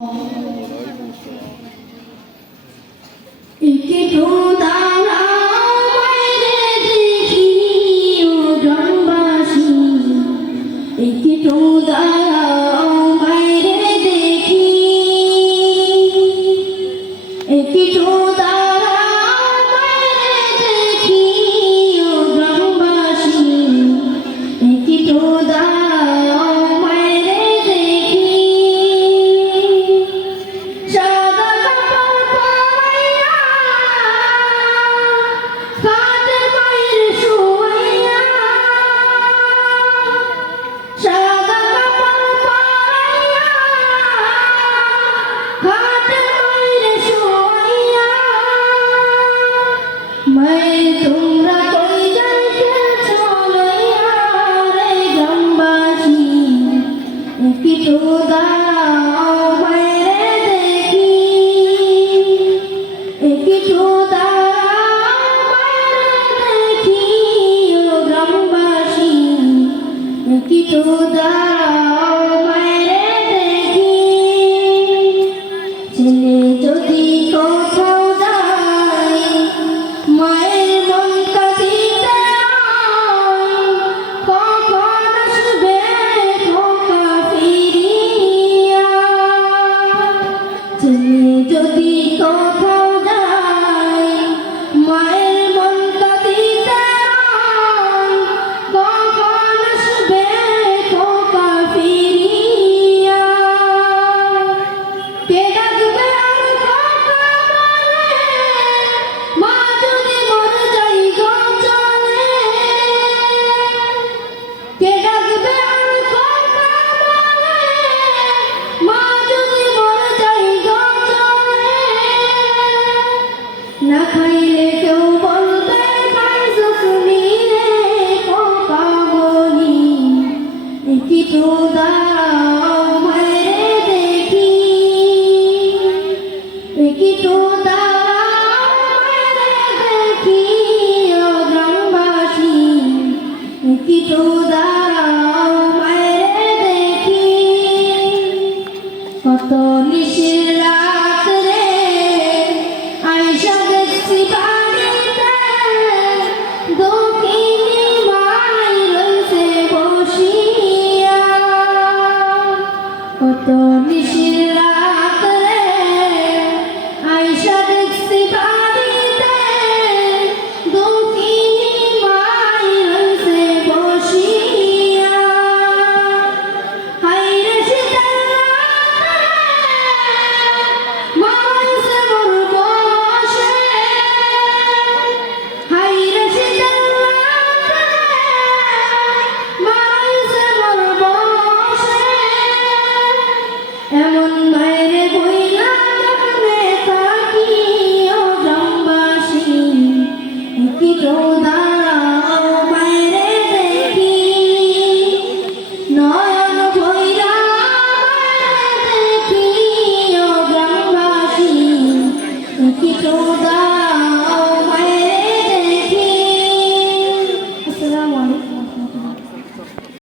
একটু দাঁড়াও বাইরে দেখি ও গ্রামবাসী, একটু দাঁড়াও বাইরে দেখি, একটু দাঁড়াও বাইরে দেখি ও গ্রামবাসী, একটু দাঁড়াও বাইরে দেখি। সাদা কাপড় পরাইয়া কাঁধে মায়ের শোয়াইয়া, সাদা কাপড় পরাইয়া কাঁধে মায়ের শোয়াইয়া, মায়ের তোমরা কই যাইতেছ লইয়া রে গ্রামবাসী, একটু দাঁড়াও বাইরে দেখি, একটু দাঁড়াও বাইরে দেখি ও গ্রামবাসী, একটু দাঁড়াও বাইরে দেখি। ছেলে যদি কোথাও যায় মায়ের মন কাঁদিতে হয়, কখন আসবে খোকা ফিরিয়া। ছেলে যদি কোথাও যায় মায়ের মন কাঁদিতে হয়, কখন আসবে খোকা ফিরিয়া। কে ডাকবে আর খোকা বলে, মা যদি মরে যাই গো চলে। কে ডাকবে আর খোকা বলে, মা যদি মরে যাই গো চলে। না খাইলে কেউ বলবে খাইছো তুমি রে খোকা বলি, একটু দাঁড়াও বাইরে দেখি, একটু দাঁড়াও বাইরে দেখি ও গ্রামবাসী, একটু দাঁড়াও বাইরে দেখি। কত নিশিরা